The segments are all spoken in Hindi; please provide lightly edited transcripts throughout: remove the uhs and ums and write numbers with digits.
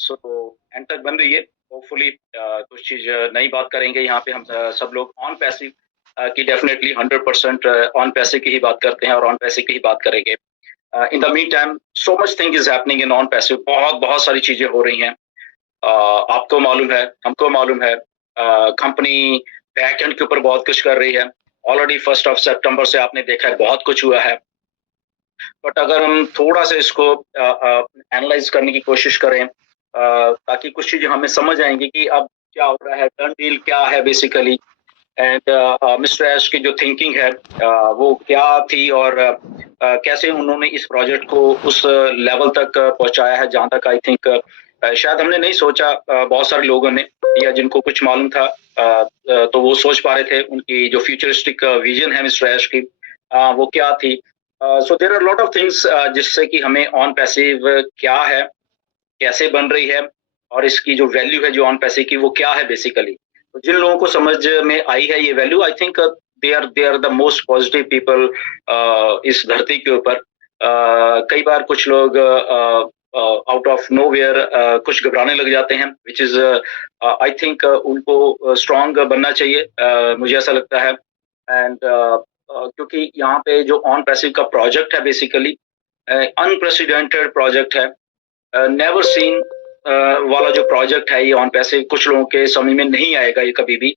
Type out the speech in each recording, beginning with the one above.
सो एंड तक बन रही है। होपफुली कुछ चीज नई बात करेंगे यहाँ पे हम सब लोग ऑन पैसिव की डेफिनेटली 100% ऑन पैसिव की ही बात करते हैं और ऑन पैसिव की ही बात करेंगे। In the mean time so much thing is happening in on passive, बहुत बहुत सारी चीजें हो रही हैं। आपको मालूम है, हमको मालूम है, कंपनी बैक एंड के ऊपर बहुत कुछ कर रही है। ऑलरेडी 1 सितंबर से आपने देखा है बहुत कुछ हुआ है। बट अगर हम थोड़ा सा इसको एनालाइज करने की कोशिश करें ताकि कुछ चीजें हमें समझ आएंगी कि अब क्या हो रहा है, डन डील क्या है बेसिकली, एंड मिस्टर एश की जो थिंकिंग है वो क्या थी और कैसे उन्होंने इस प्रोजेक्ट को उस लेवल तक पहुंचाया है जहां तक आई थिंक शायद हमने नहीं सोचा, बहुत सारे लोगों ने या जिनको कुछ मालूम था तो वो सोच पा रहे थे उनकी जो फ्यूचरिस्टिक विजन है मिस्टर एश की वो क्या थी। So there are lot of things जिससे कि हमें ऑन पैसिव क्या है, कैसे बन रही है और इसकी जो वैल्यू है जो ऑन पैसिव की वो क्या है बेसिकली। तो जिन लोगों को समझ में आई है ये value, I think they are the most positive people इस धरती के ऊपर। कई बार कुछ लोग आउट ऑफ नोवेयर कुछ घबराने लग जाते हैं, विच इज आई थिंक उनको स्ट्रांग बनना चाहिए, मुझे ऐसा लगता है। एंड क्योंकि यहाँ पे जो ऑन पैसिव का प्रोजेक्ट है बेसिकली अनप्रेसिडेंटेड प्रोजेक्ट है, नेवर सीन वाला जो प्रोजेक्ट है ये ऑन पैसिव कुछ लोगों के समझ में नहीं आएगा ये कभी भी,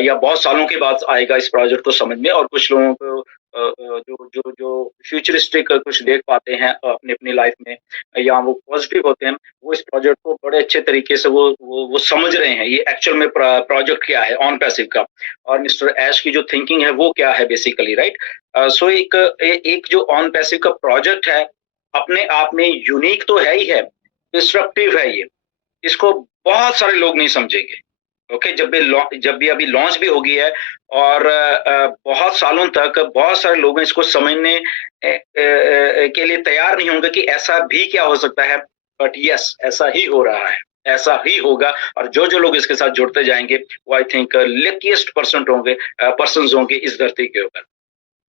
या बहुत सालों के बाद आएगा इस प्रोजेक्ट को समझ में। और कुछ लोगों को जो जो जो फ्यूचरिस्टिक कुछ देख पाते हैं अपनी अपनी लाइफ में या वो पॉजिटिव होते हैं, वो इस प्रोजेक्ट को बड़े अच्छे तरीके से वो समझ रहे हैं ये एक्चुअल में प्रोजेक्ट क्या है ऑन पैसिव का और मिस्टर एश की जो थिंकिंग है वो क्या है बेसिकली, राइट। सो एक जो ऑन पैसिव का प्रोजेक्ट है अपने आप में यूनिक तो है ही है, डिस्ट्रप्टिव है ये, इसको बहुत सारे लोग नहीं समझेंगे। ओके, जब भी अभी लॉन्च भी होगी है और बहुत सालों तक बहुत सारे लोग इसको समझने के लिए तैयार नहीं होंगे कि ऐसा भी क्या हो सकता है। बट यस, ऐसा ही हो रहा है, ऐसा ही होगा। और जो जो लोग इसके साथ जुड़ते जाएंगे वो आई थिंक लकीएस्ट पर्सन होंगे इस धरती के ऊपर।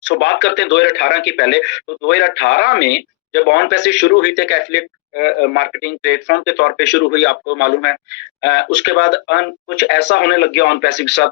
सो बात करते हैं 2018 की पहले। तो 2018 में जब ऑन पैसिव शुरू हुई थी एफिलिएट मार्केटिंग प्लेटफॉर्म के तौर पे शुरू हुई, आपको मालूम है। उसके बाद कुछ ऐसा होने लग गया ऑन पैसिव के साथ,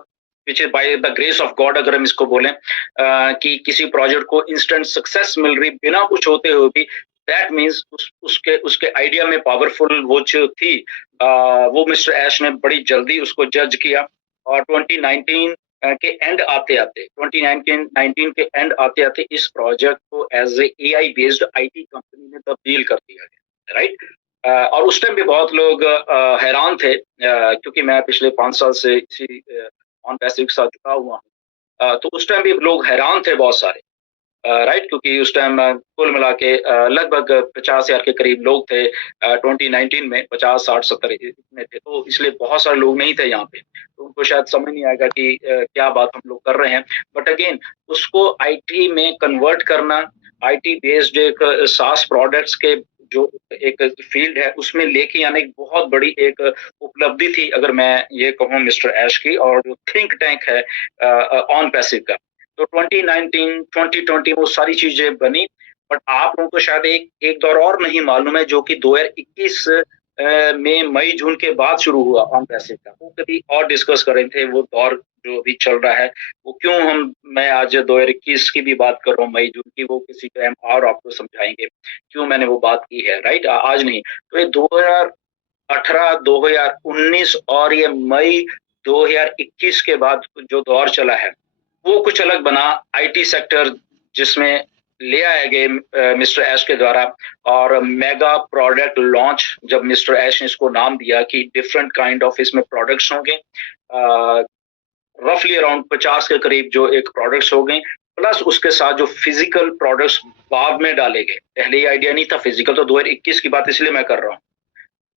which is by the grace of God अगर हम इसको बोलें, कि किसी प्रोजेक्ट को इंस्टेंट सक्सेस मिल रही बिना कुछ होते हुए भी, दैट मीन्स उसके आइडिया में पावरफुल वो जो थी वो मिस्टर एश ने बड़ी जल्दी उसको जज किया। और 2019 के एंड आते आते 2019 के एंड आते आते इस प्रोजेक्ट को as AI based IT company में तब्दील कर दिया गया, राइट। और उस टाइम भी बहुत लोग हैरान थे, क्योंकि मैं पिछले 5 साल से इसी ऑन पैसिव के साथ जुड़ा हुआ हूँ। तो उस टाइम भी लोग हैरान थे बहुत सारे, राइट, क्योंकि उस टाइम कुल मिला के लगभग 50,000 के करीब लोग थे 2019 में, 50, 60, 70 इतने थे। तो इसलिए बहुत सारे लोग नहीं थे यहाँ पे, तो उनको शायद समझ नहीं आएगा कि क्या बात हम लोग कर रहे हैं। बट अगेन उसको आईटी में कन्वर्ट करना, आईटी बेस्ड एक सास प्रोडक्ट्स के जो एक फील्ड है उसमें लेके आने की बहुत बड़ी एक उपलब्धि थी अगर मैं ये कहूँ मिस्टर एश की, और जो थिंक टैंक है ऑन पैसिव का। तो 2019, 2020 वो सारी चीजें बनी। बट आप लोगों को शायद एक दौर और नहीं मालूम है जो कि 2021 में मई जून के बाद शुरू हुआ ऑन पैसिव का, वो कभी और डिस्कस कर रहे थे वो दौर जो अभी चल रहा है। वो क्यों मैं आज 2021 की भी बात कर रहा हूँ, मई जून की, वो किसी टाइम और आपको समझाएंगे क्यों मैंने वो बात की है, राइट, आज नहीं। तो ये 2018, 2019 और ये मई 2021 के बाद जो दौर चला है वो कुछ अलग बना। आईटी सेक्टर जिसमें ले आए गए मिस्टर एश के द्वारा, और मेगा प्रोडक्ट लॉन्च, जब मिस्टर एश ने इसको नाम दिया कि डिफरेंट काइंड ऑफ इसमें प्रोडक्ट्स होंगे, रफली अराउंड 50 के करीब जो एक प्रोडक्ट्स हो गए, प्लस उसके साथ जो फिजिकल प्रोडक्ट्स बाद में डाले गए। पहले ये आइडिया नहीं था फिजिकल, तो 2021 की बात इसलिए मैं कर रहा हूँ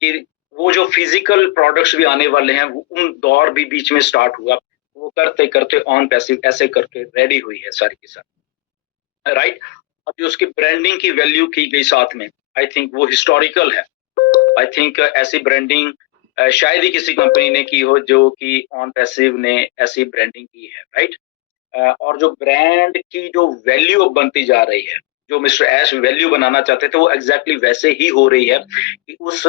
कि वो जो फिजिकल प्रोडक्ट्स भी आने वाले हैं उन दौर भी बीच में स्टार्ट हुआ। वो करते करते ऑन पैसिव ऐसे करके रेडी हुई है सारी की सारी, राइट। अब जो उसकी ब्रांडिंग की वैल्यू की गई साथ में, आई थिंक वो हिस्टोरिकल है। आई थिंक ऐसी ब्रांडिंग शायद ही किसी कंपनी ने की हो जो कि ऑन पैसिव ने ऐसी ब्रांडिंग की है, राइट। और जो ब्रांड की जो वैल्यू बनती जा रही है, जो मिस्टर एश वैल्यू बनाना चाहते थे, वो एग्जैक्टली वैसे ही हो रही है कि उस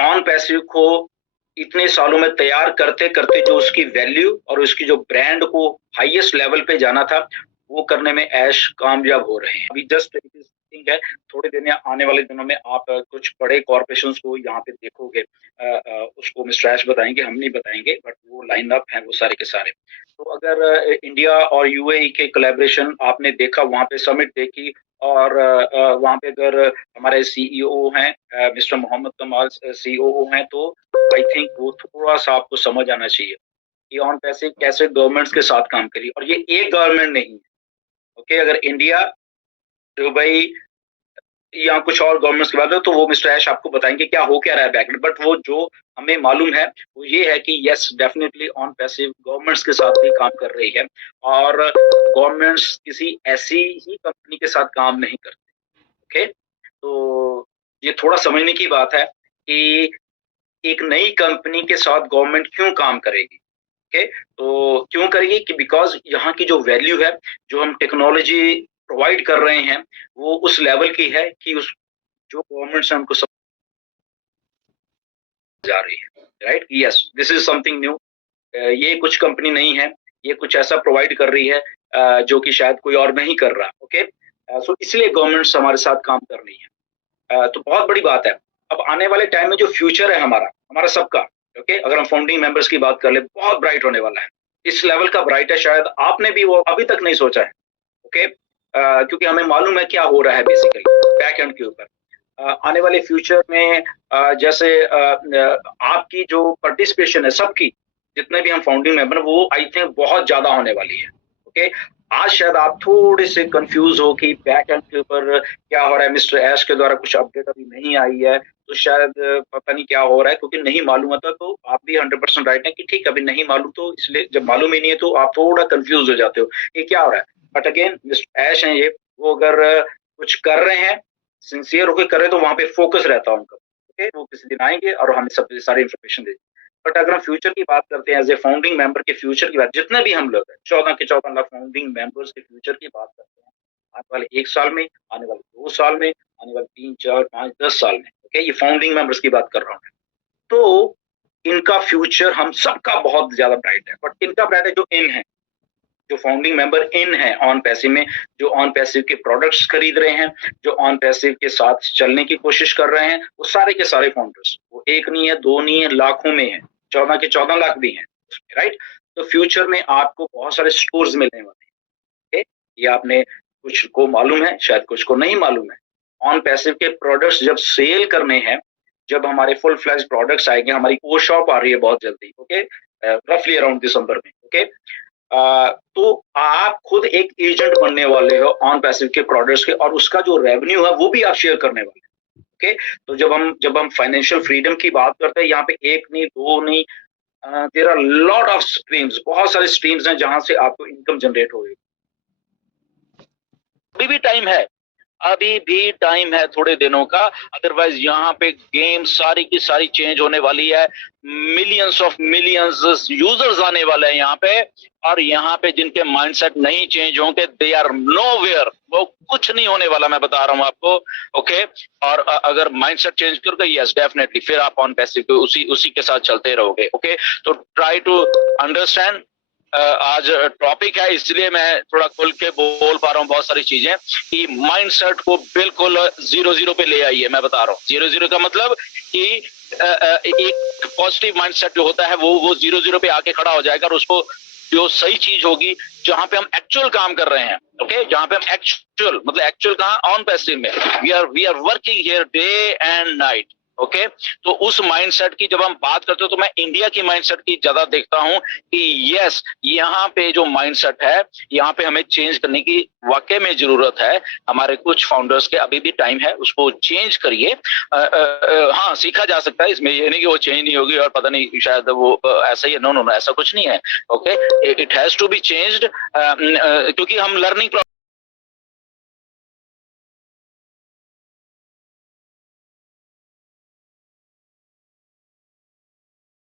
ऑन पैसिव को इतने सालों में तैयार करते करते जो उसकी वैल्यू और उसकी जो ब्रांड को हाईएस्ट लेवल पे जाना था, वो करने में ऐश कामयाब हो रहे हैं। अभी जस्ट थिंग है, थोड़े दिन आने वाले दिनों में आप कुछ बड़े कॉर्पोरेशंस को यहाँ पे देखोगे, उसको मिस्टर ऐश बताएंगे, हम नहीं बताएंगे, बट वो लाइन अप है वो सारे के सारे। तो अगर इंडिया और यूएई के कोलैबोरेशन आपने देखा, वहाँ पे समिट देखी, और वहाँ पे अगर हमारे सीईओ हैं मिस्टर मोहम्मद कमाल सीईओ हैं, तो आई थिंक वो थोड़ा सा आपको समझ आना चाहिए कि ऑन पैसे कैसे गवर्नमेंट्स के साथ काम करी, और ये एक गवर्नमेंट नहीं है। ओके, अगर इंडिया, दुबई या कुछ और गवर्नमेंट्स की बात है तो वो मिस्टर ऐश आपको बताएंगे क्या हो क्या रहा है बैकग्राउंड, बट वो जो हमें मालूम है वो ये है कि yes definitely on passive governments के साथ भी काम कर रही है, और गवर्नमेंट्स किसी ऐसी ही कंपनी के साथ काम नहीं करते। ओके, तो ये थोड़ा समझने की बात है कि एक नई कंपनी के साथ गवर्नमेंट क्यों काम करेगी। ओके, तो क्यों करेगी कि बिकॉज यहाँ की जो वैल्यू है, जो हम टेक्नोलॉजी प्रोवाइड कर रहे हैं, वो उस लेवल की है कि उस जो गवर्नमेंट से हमको सब जा रही है। Right, yes, this is something new. ये कुछ कंपनी नहीं है, ये कुछ ऐसा प्रोवाइड कर रही है जो कि शायद कोई और नहीं कर रहा। ओके, सो इसलिए गवर्नमेंट्स हमारे साथ काम कर रही है, तो बहुत बड़ी बात है। अब आने वाले टाइम में जो फ्यूचर है हमारा हमारा सबका, ओके, अगर हम फाउंडिंग मेंबर्स की बात कर ले, बहुत ब्राइट होने वाला है। इस लेवल का ब्राइट है शायद आपने भी वो अभी तक नहीं सोचा है। ओके, क्योंकि हमें मालूम है क्या हो रहा है बेसिकली बैक एंड के ऊपर। आने वाले फ्यूचर में जैसे आपकी जो पार्टिसिपेशन है सबकी, जितने भी हम फाउंडिंग मेंबर, वो आई थिंक बहुत ज्यादा होने वाली है। ओके, आज शायद आप थोड़े से कंफ्यूज हो कि बैक एंड के ऊपर क्या हो रहा है, मिस्टर ऐश के द्वारा कुछ अपडेट अभी नहीं आई है, तो शायद पता नहीं क्या हो रहा है, क्योंकि नहीं मालूम होता तो आप भी 100% राइट है कि ठीक अभी नहीं मालूम, तो इसलिए जब मालूम ही नहीं है तो आप थोड़ा कंफ्यूज हो जाते हो ये क्या हो रहा है। बट अगेन मिस्टर ऐश हैं ये, वो अगर कुछ कर रहे हैं, सिंसियर होकर कर रहे हैं, तो वहां पे फोकस रहता है उनका। ओके, वो किसी दिन आएंगे और हमें सब सारी इन्फॉर्मेशन देंगे। बट अगर हम फ्यूचर की बात करते हैं, एज ए फाउंडिंग मेंबर के फ्यूचर की बात, जितने भी हम लोग हैं 14 के 14 लाख फाउंडिंग मेंबर्स के फ्यूचर की बात करते हैं, आने वाले 1 साल में, आने वाले 2 साल में, आने वाले 3, 4, 5, 10 साल में। ओके, ये फाउंडिंग मेंबर्स की बात कर रहा हूँ मैं। तो इनका फ्यूचर हम सबका बहुत ज्यादा ब्राइट है। बट इनका ब्राइट है जो इन है, जो फाउंडिंग मेंबर इन है ऑन पैसिव में, जो ऑन पैसिव के प्रोडक्ट्स खरीद रहे हैं, जो ऑन पैसिव के साथ चलने की कोशिश कर रहे हैं, वो सारे के सारे फाउंडर्स, वो एक नहीं है, दो नहीं है, लाखों में है, 14 के 14 लाख भी हैं उसमें। राइट, तो फ्यूचर में आपको बहुत सारे स्टोर्स मिलने वाले हैं। ये आपने कुछ को मालूम है, शायद कुछ को नहीं मालूम है। ऑन पैसिव के प्रोडक्ट्स जब सेल करने हैं, जब हमारे फुल फ्लैश प्रोडक्ट्स आएंगे, हमारी ओ शॉप आ रही है बहुत जल्दी। ओके, रफली अराउंड दिसंबर में। ओके, तो आप खुद एक एजेंट बनने वाले हो ऑन पैसिव के प्रोडक्ट्स के, और उसका जो रेवेन्यू है वो भी आप शेयर करने वाले हो। ओके, तो जब हम फाइनेंशियल फ्रीडम की बात करते हैं, यहाँ पे एक नहीं, दो नहीं, there are lot of streams, बहुत सारे स्ट्रीम्स हैं जहां से आपको इनकम जनरेट होगी। अभी भी टाइम है, अभी भी टाइम है थोड़े दिनों का, अदरवाइज यहाँ पे गेम सारी की सारी चेंज होने वाली है। मिलियंस ऑफ मिलियंस यूजर्स आने वाले हैं यहाँ पे, और यहाँ पे जिनके माइंडसेट नहीं चेंज होंगे, दे आर नोवेयर, वो कुछ नहीं होने वाला, मैं बता रहा हूँ आपको। ओके, और अगर माइंडसेट चेंज करोगे, यस डेफिनेटली फिर आप ऑन पैसिव उसी के साथ चलते रहोगे। ओके, तो ट्राई टू अंडरस्टैंड। आज टॉपिक है इसलिए मैं थोड़ा खुल के बोल पा रहा हूँ बहुत सारी चीजें, कि माइंडसेट को बिल्कुल 0-0 पे ले आइए। मैं बता रहा हूँ 0-0 का मतलब कि एक पॉजिटिव माइंडसेट जो होता है वो 0-0 पे आके खड़ा हो जाएगा, और उसको जो सही चीज होगी जहां पे हम एक्चुअल काम कर रहे हैं। ओके, जहां पे हम एक्चुअल मतलब एक्चुअल कहां, ऑन पैसिव में we are working here day and night. Okay, तो उस माइंडसेट की जब हम बात करते हो, तो मैं इंडिया की माइंडसेट की ज्यादा देखता हूं कि यस, यहाँ पे जो माइंडसेट है, यहाँ पे हमें चेंज करने की वाकई में जरूरत है। हमारे कुछ फाउंडर्स के अभी भी टाइम है, उसको चेंज करिए। हाँ, सीखा जा सकता है, इसमें ये नहीं कि वो चेंज नहीं होगी और पता नहीं शायद वो ऐसा ही है। नो नो नो, ऐसा कुछ नहीं है। Okay, it has to be changed, क्योंकि हम लर्निंग